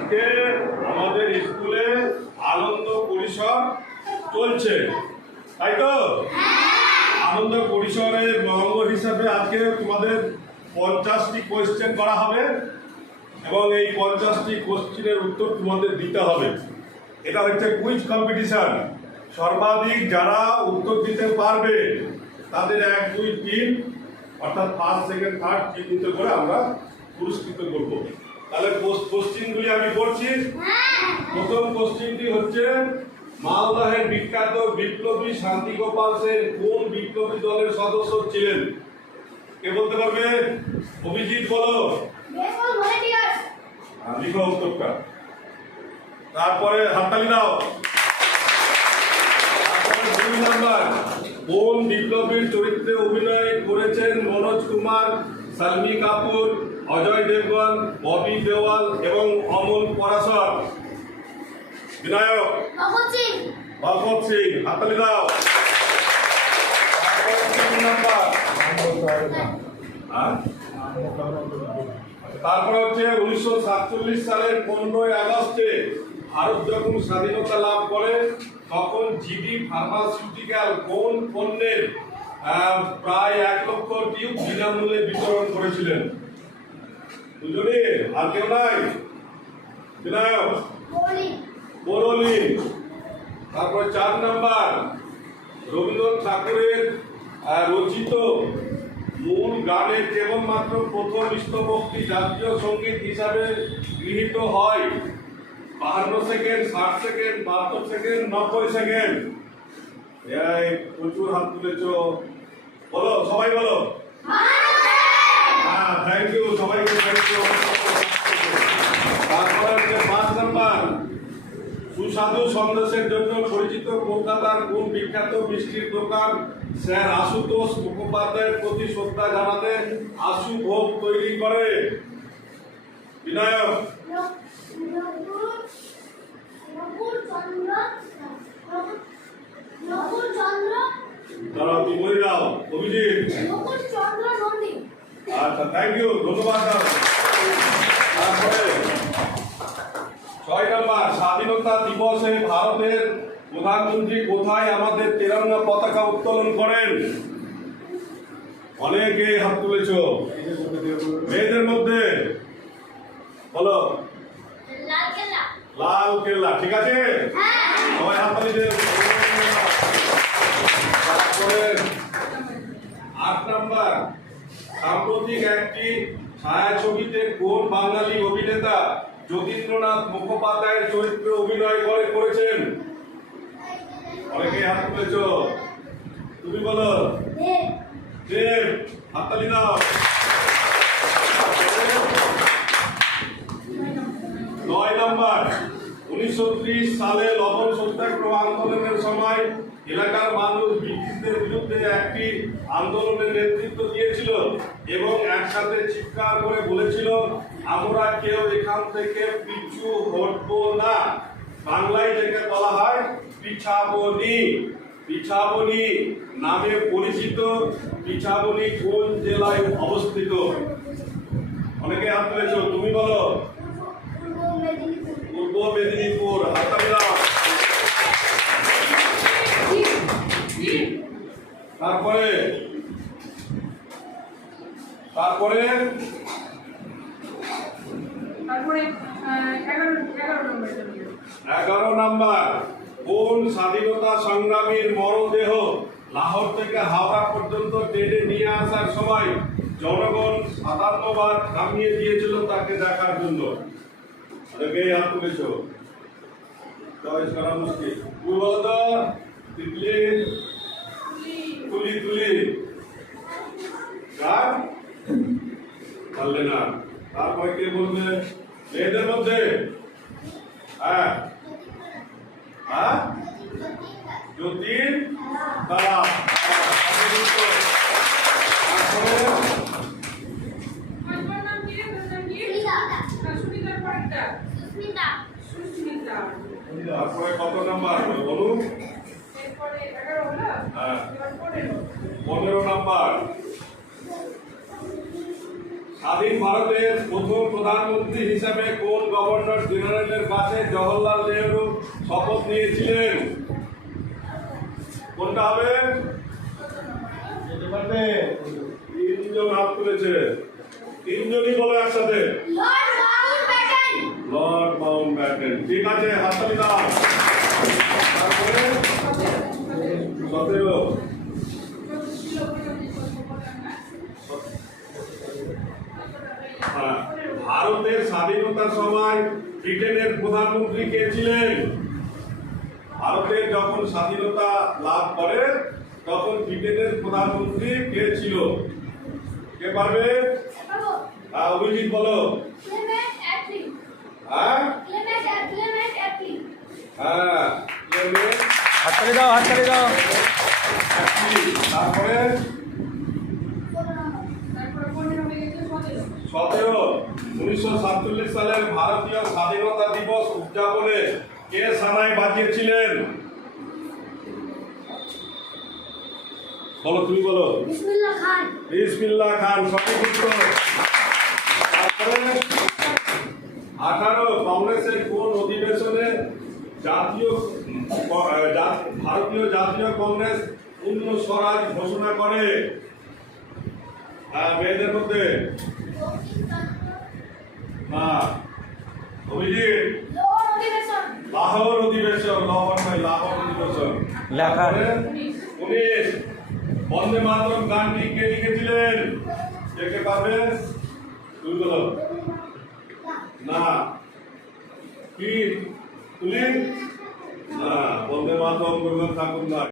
আজকে আমাদের স্কুলে আনন্দ পরিসর চলছে, তাই তো? আনন্দ পরিসরের অঙ্গ হিসাবে আজকে তোমাদের 50টি কোয়েশ্চেন করা হবে এবং এই 50টি কোয়েশ্চেনের উত্তর তোমাদের দিতে হবে। এটা হচ্ছে কুইজ কম্পিটিশন। সর্বাধিক যারা উত্তর দিতে পারবে তাদের 1, 2, 3 অর্থাৎ ফার্স্ট, সেকেন্ড, থার্ড চিহ্নিত করে আমরা পুরস্কৃত করব। তাহলে কোশ্চেনগুলি আমি করছি। প্রথম কোশ্চেনটি হচ্ছে, মালদহের বিখ্যাত বিপ্লবী শান্তিগোপাল সেন কোন বিপ্লবী দলের সদস্য ছিলেন? কে বলতে পারবে? অভিজিৎ বলো। লিখো উত্তরটা, তারপরে হাততালি দাও। তারপরে 2 নাম্বার, কোন বিপ্লবীর চরিত্রে অভিনয় করেছেন মনোজ কুমার, শালমি কাপুর, অজয় দেবগন, ববি দেওয়াল এবং অমল পরাশর? বিনায়ক। ভগৎ সিং। হাততালি দাও। তারপরে হচ্ছে 1947 সালের 15ই আগস্টে ভারত যখন স্বাধীনতা লাভ করে তখন জিডি ফার্মাসিউটিক্যাল কোন পণ্যের প্রায় 1 লক্ষ টিউব বিনামূল্যে বিতরণ করেছিলেন? দুজনে, আর কেউ নাই? বিনায়ক। বোরোলিন। তারপর 4 নাম্বার, রবীন্দ্রনাথ ঠাকুরের রচিত মূল গানের কেবলমাত্র প্রথম স্তবকটি জাতীয় সঙ্গীত হিসাবে গৃহীত হয় 52 সেকেন্ড, 60 সেকেন্ড, 72 সেকেন্ড, 90 সেকেন্ড? প্রচুর হাত তুলেছ, বলো, সবাই বলো। হ্যাঁ, থ্যাংক ইউ সবাইকে, থ্যাংক ইউ। তারপরে হচ্ছে 5 নাম্বার, সুস্বাদু সন্দেশের জন্য পরিচিত কলকাতার কোন বিখ্যাত মিষ্টির দোকান স্যার আশুতোষ মুখোপাধ্যায়ের প্রতি শ্রদ্ধা জানাতে আশু ভোগ তৈরি করে? বিনায়ক। তুমি বলে দাও। অভিজিৎ। আচ্ছা, থ্যাংক ইউ, ধন্যবাদ। তারপরে 6 নাম্বার, স্বাধীনতা দিবসে ভারতের প্রধানমন্ত্রী কোথায় আমাদের তিরঙ্গা পতাকা উত্তোলন করেন? অনেকে হাত তুলেছ। মেয়েদের মধ্যে বলো। লাল কেল্লা। ঠিক আছে, সবাই হাত তালি দেন। তারপরে 8 নাম্বার, সাম্প্রতিক একটি ছায়াছবিতে কোন বাঙালি অভিনেতা যতীন্দ্রনাথ মুখোপাধ্যায়ের চরিত্রে অভিনয় করেছেন? অনেকে হাত তুলেছ। তুমি বলো। দেব। হাততালি দাও। 9 নাম্বার, 1930 সালে লবণ সত্যাগ্রহ আন্দোলনের সময় এলাকার মানুষ ব্রিটিশদের বিরুদ্ধে একটি আন্দোলনের নেতৃত্ব দিয়েছিল এবং একসাথে চিৎকার করে বলেছিল, আমরা কেউ এখান থেকে পিছু হটবো না। বাংলায় থেকে বলা হয় পিছাবনি। পিছাবনি নামে পরিচিত পিছাবনি কোন জেলায় অবস্থিত? অনেকে হাত তুলেছ। তুমি বলো। পূর্ব মেদিনীপুর। হাততালি দাও। তারপরে 11 নাম্বার, কোন স্বাধীনতা সংগ্রামীর মরদেহ লাহোর থেকে হাওড়া পর্যন্ত ট্রেনে নিয়ে আসার সময় জনগণ 57 বার থামিয়ে দিয়েছিল তাকে দেখার জন্য? অনেকেই হাত তুলেছ। চয়েস করা মুশকিল। তুই বলো তো। তিতলি। তুলি। তুলি। কার? পারলে না। তারপরে কে বলবে? মেয়েদের মধ্যে? হ্যাঁ, জ্যোতির তারা। তারপরে কত নাম্বার বলুন? 15 নাম্বার, স্বাধীন ভারতের প্রথম প্রধানমন্ত্রী হিসাবে কোন গভর্নর জেনারেলের কাছে জওহরলাল নেহরু শপথ নিয়েছিলেন? কোনটা হবে? তিনজন হাত তুলেছে, তিনজনই বলে একসাথে লর্ড মাউন্টব্যাটেন। ঠিক আছে, হাততালি দাও। তারপরে 17 ভারতের স্বাধীনতার সময় ব্রিটেনের প্রধানমন্ত্রী কে ছিলেন? ভারতের যখন স্বাধীনতা লাভ করে তখন ব্রিটেনের প্রধানমন্ত্রী কে ছিল? কে পারবে? অভিজিৎ বলো। হ্যাঁ হ্যাঁ, হাততালি দাও, হাততালি দাও। তারপরে 1947 সালের ভারতীয় স্বাধীনতা দিবস উদযাপনে কে সানাই বাজিয়েছিলেন? বলো, তুমি বলো। বিসমিল্লাহ খান, সঠিক উত্তর। তারপরে 18 কংগ্রেসের কোন অধিবেশনে ভারতীয় জাতীয় কংগ্রেস পূর্ণ স্বরাজ ঘোষণা করে? মেয়েদের মধ্যে না, অভিজিৎ। লাহোর অধিবেশন, লাহোর অধিবেশন। লেখা 19 বন্দে মাতরম গানটি কে লিখেছিলেন? কে পাবে? তুমি বলো। না, কি তুমি? না, বন্দে মাতরম রবীন্দ্রনাথ ঠাকুর না।